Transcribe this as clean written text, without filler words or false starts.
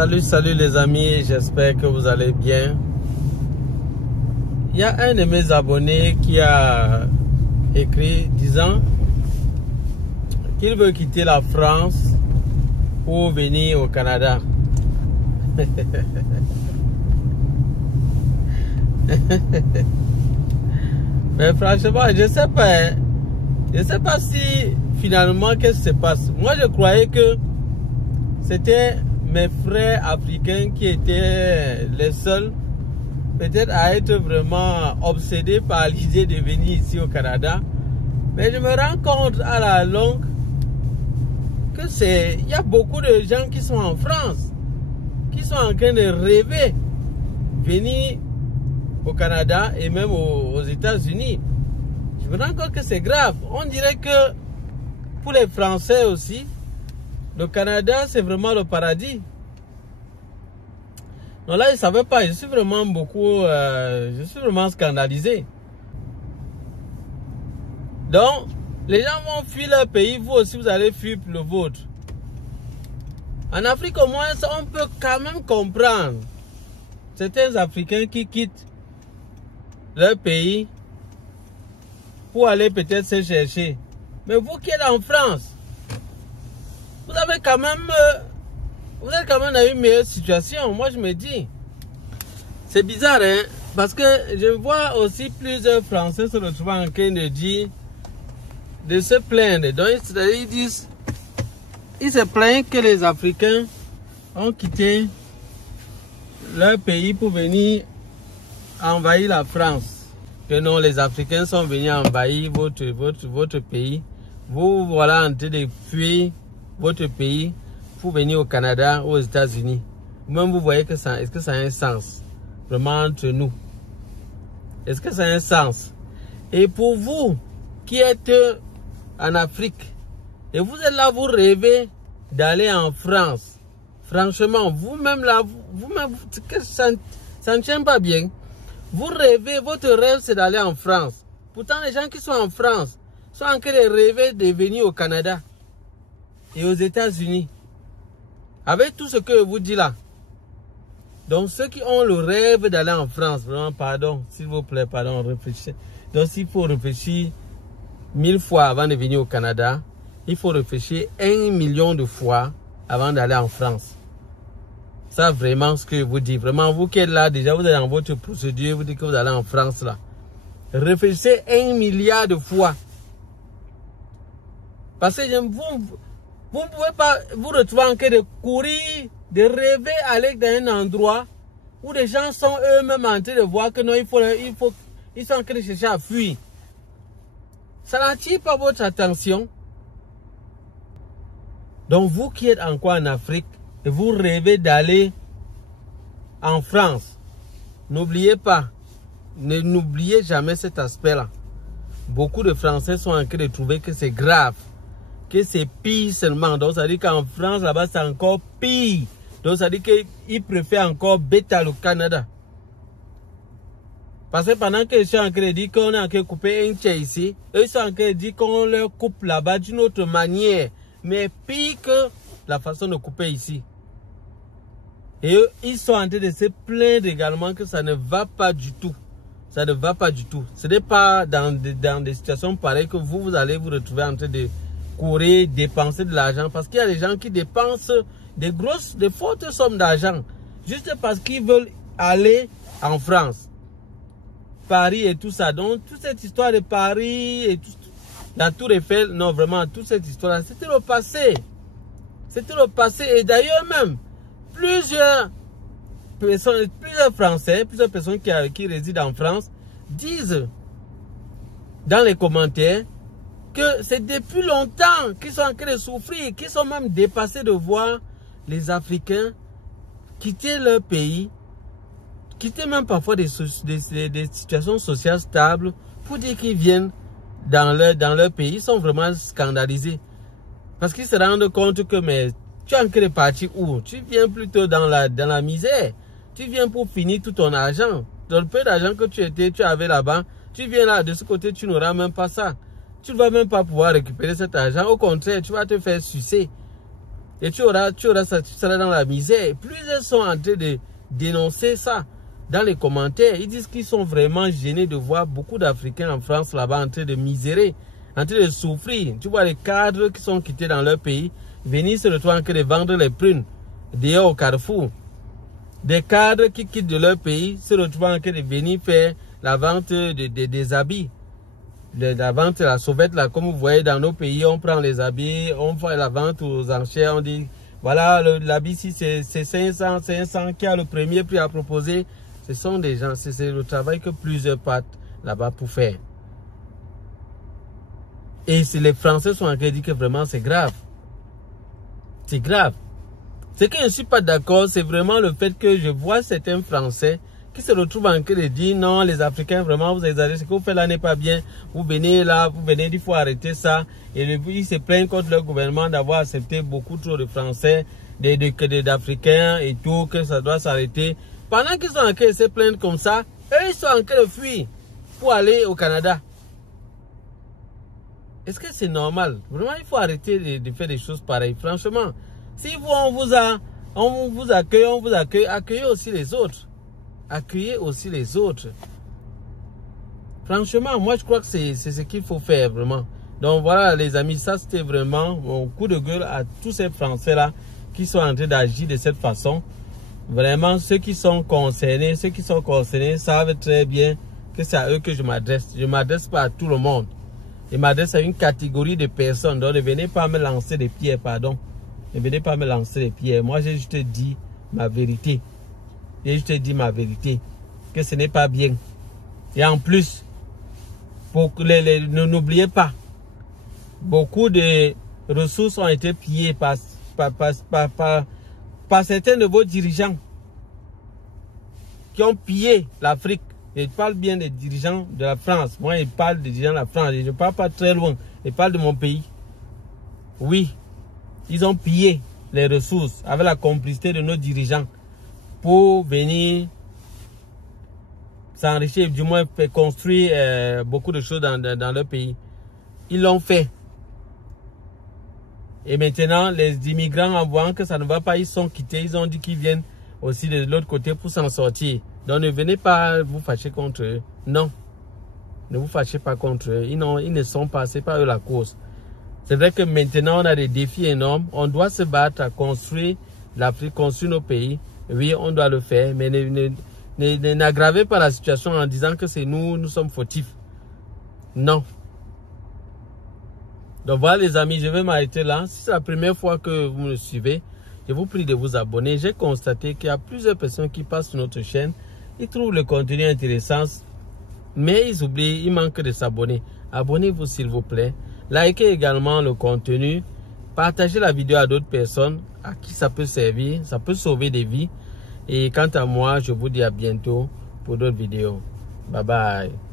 Salut les amis, j'espère que vous allez bien. Il y a un de mes abonnés qui a écrit disant qu'il veut quitter la France pour venir au Canada. Mais franchement, je sais pas si finalement qu'est-ce qui se passe. Moi, je croyais que c'était mes frères africains qui étaient les seuls peut-être à être vraiment obsédés par l'idée de venir ici au Canada. Mais je me rends compte à la longue que il y a beaucoup de gens qui sont en France, qui sont en train de rêver venir au Canada et même aux États-Unis. Je me rends compte que c'est grave. On dirait que pour les Français aussi, le Canada, c'est vraiment le paradis. Donc là, je ne savais pas. Je suis vraiment je suis vraiment scandalisé. Donc, les gens vont fuir leur pays. Vous aussi, vous allez fuir le vôtre. En Afrique, au moins, on peut quand même comprendre certains Africains qui quittent leur pays pour aller peut-être se chercher. Mais vous qui êtes en France, vous êtes quand même dans une meilleure situation. Moi, je me dis, c'est bizarre, hein, parce que je vois aussi plusieurs Français se retrouver en train de dire, de se plaindre. Donc, ils se plaignent que les Africains ont quitté leur pays pour venir envahir la France. Que non, les Africains sont venus envahir votre pays. Vous voilà en train de fuir votre pays pour venir au Canada, aux États-Unis. Même vous voyez que ça, est-ce que ça a un sens vraiment entre nous? Est-ce que ça a un sens? Et pour vous qui êtes en Afrique et vous êtes là, vous rêvez d'aller en France. Franchement, vous-même là, ça ne tient pas bien. Vous rêvez, votre rêve c'est d'aller en France. Pourtant, les gens qui sont en France sont en train de rêver de venir au Canada et aux États-Unis. Avec tout ce que je vous dis là. Donc, ceux qui ont le rêve d'aller en France, vraiment, pardon, s'il vous plaît, pardon, réfléchissez. Donc, s'il faut réfléchir 1000 fois avant de venir au Canada, il faut réfléchir 1 million de fois avant d'aller en France. Ça, vraiment, ce que je vous dis. Vraiment, vous qui êtes là, déjà, vous êtes dans votre procédure, vous dites que vous allez en France, là. Réfléchissez 1 milliard de fois. Parce que vous ne pouvez pas vous retrouver en train de courir, de rêver aller dans un endroit où les gens sont eux-mêmes en train de voir que non, ils sont en train de chercher à fuir. Ça n'attire pas votre attention. Donc vous qui êtes encore en Afrique et vous rêvez d'aller en France, n'oubliez pas, n'oubliez jamais cet aspect-là. Beaucoup de Français sont en train de trouver que c'est grave, que c'est pire seulement. Donc ça dit qu'en France, là-bas, c'est encore pire. Donc ça dit qu'ils préfèrent encore bêta le Canada. Parce que pendant que je suis en train de dire qu'on est en train de couper un tchè ici, eux sont en train de dire qu'on leur coupe là-bas d'une autre manière. Mais pire que la façon de couper ici. Et eux, ils sont en train de se plaindre également que ça ne va pas du tout. Ça ne va pas du tout. Ce n'est pas dans des situations pareilles que vous allez vous retrouver en train de courir, dépenser de l'argent. Parce qu'il y a des gens qui dépensent des fortes sommes d'argent. Juste parce qu'ils veulent aller en France. Paris et tout ça. Donc, toute cette histoire de Paris et tout, la Tour Eiffel, non, vraiment, toute cette histoire-là, c'était le passé. C'était le passé. Et d'ailleurs même, plusieurs Français, plusieurs personnes qui résident en France, disent dans les commentaires que c'est depuis longtemps qu'ils sont en train de souffrir, qu'ils sont même dépassés de voir les Africains quitter leur pays, quitter même parfois des situations sociales stables pour dire qu'ils viennent dans leur pays. Ils sont vraiment scandalisés. Parce qu'ils se rendent compte que mais tu es en train de partir où? Tu viens plutôt dans la misère. Tu viens pour finir tout ton argent. Dans le peu d'argent que tu avais là-bas, tu viens là, de ce côté, tu n'auras même pas ça. Tu ne vas même pas pouvoir récupérer cet argent. Au contraire, tu vas te faire sucer. Et tu seras dans la misère. Plusieurs sont en train de dénoncer ça dans les commentaires. Ils disent qu'ils sont vraiment gênés de voir beaucoup d'Africains en France là-bas en train de misérer, en train de souffrir. Tu vois les cadres qui sont quittés dans leur pays, venir se retrouver en train de vendre les prunes dehors au Carrefour. Des cadres qui quittent de leur pays se retrouvent en train de venir faire la vente des habits. La vente, la sauvette, là, comme vous voyez dans nos pays, on prend les habits, on fait la vente aux enchères, on dit, voilà, l'habit ici c'est 500, qui a le premier prix à proposer. Ce sont des gens, c'est le travail que plusieurs partent là-bas pour faire. Et si les Français sont en train de dire que vraiment c'est grave. C'est grave. Ce que je ne suis pas d'accord, c'est vraiment le fait que je vois certains Français qui se retrouvent en train de dire non, les Africains, vraiment, vous exagérez, ce que vous faites là n'est pas bien. Vous venez là, vous venez, il faut arrêter ça. Et ils se plaignent contre leur gouvernement d'avoir accepté beaucoup trop de Français, d'Africains et tout, que ça doit s'arrêter. Pendant qu'ils sont en train de se plaindre comme ça, eux, ils sont en train de fuir pour aller au Canada. Est-ce que c'est normal? Vraiment, il faut arrêter de faire des choses pareilles. Franchement, si on vous accueille, accueillez aussi les autres. Accueillez aussi les autres. Franchement, moi je crois que c'est ce qu'il faut faire vraiment. Donc voilà les amis, ça c'était vraiment mon coup de gueule à tous ces Français là qui sont en train d'agir de cette façon. Vraiment ceux qui sont concernés savent très bien que c'est à eux que je m'adresse. Je ne m'adresse pas à tout le monde. Je m'adresse à une catégorie de personnes. Donc ne venez pas me lancer des pierres, pardon. Ne venez pas me lancer des pierres. Moi j'ai juste dit ma vérité. Et je te dis ma vérité, que ce n'est pas bien. Et en plus, n'oubliez pas, beaucoup de ressources ont été pillées par certains de vos dirigeants qui ont pillé l'Afrique. Je parle bien des dirigeants de la France. Moi, je parle des dirigeants de la France. Je ne parle pas très loin. Je parle de mon pays. Oui, ils ont pillé les ressources avec la complicité de nos dirigeants pour venir s'enrichir, du moins construire beaucoup de choses dans leur pays. Ils l'ont fait. Et maintenant, les immigrants, en voyant que ça ne va pas, ils sont quittés. Ils ont dit qu'ils viennent aussi de l'autre côté pour s'en sortir. Donc ne venez pas vous fâcher contre eux. Non. Ne vous fâchez pas contre eux. Ils ne sont pas, c'est pas eux la cause. C'est vrai que maintenant, on a des défis énormes. On doit se battre à construire l'Afrique, construire nos pays. Oui, on doit le faire, mais n'aggravez pas la situation en disant que c'est nous sommes fautifs. Non. Donc voilà les amis, je vais m'arrêter là. Si c'est la première fois que vous me suivez, je vous prie de vous abonner. J'ai constaté qu'il y a plusieurs personnes qui passent sur notre chaîne. Ils trouvent le contenu intéressant, mais ils oublient, ils manquent de s'abonner. Abonnez-vous s'il vous plaît. Likez également le contenu. Partagez la vidéo à d'autres personnes à qui ça peut servir. Ça peut sauver des vies. Et quant à moi, je vous dis à bientôt pour d'autres vidéos. Bye bye.